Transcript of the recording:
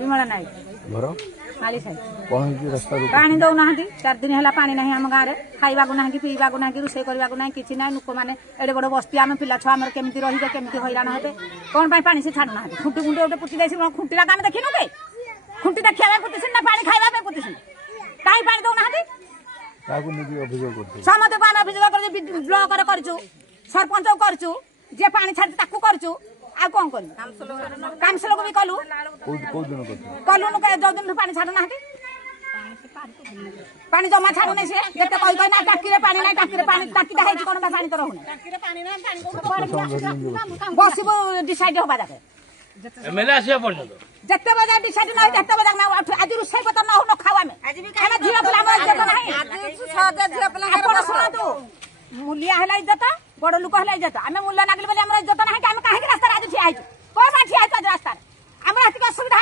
विमला नायक घर माली साई कौन रास्ता पानी दौना 4 दिन है पानी ना आम गाँव में खाइबा ना पीवा ना रोषे करने कि ना लोक मैंने एडे बड़ बस्ती आम पिला छुआ आम केमी रे केमी हईराण हे कौन पानी से छाड़ू ना खुंटी खुंटी गोटे पुटी दे खुंटीला आम देखी नुके खुंटी देखा पुटिस ना पानी खाइबा पुटिस कहीं पानी दौना समस्त को आम अभियोग कर ब्लक करचु सरपंच करचु जे पानी छाड़ी ताकू करचु आ कौन कर काउंसिल को भी कलु कलु जो दिन पानी छाड़ू ना पानी जमा छाड़ू नहीं से टाकी पानी ना टाकी पानी टाकी कौन पानी तो रहूना बसबू डिसाइड हवा जाके जिते बजे डिसाइड ना जिते बजे ना आज रोषे पतर न हो न खाऊ आम झील पिला मूलिया है इज्जत बड़ लोक है इज्जत आम मूल्य नागिल आम इज्जत ना कहीं रास्ता आज ठिया कौन ठिया रास्ता आम असुविधा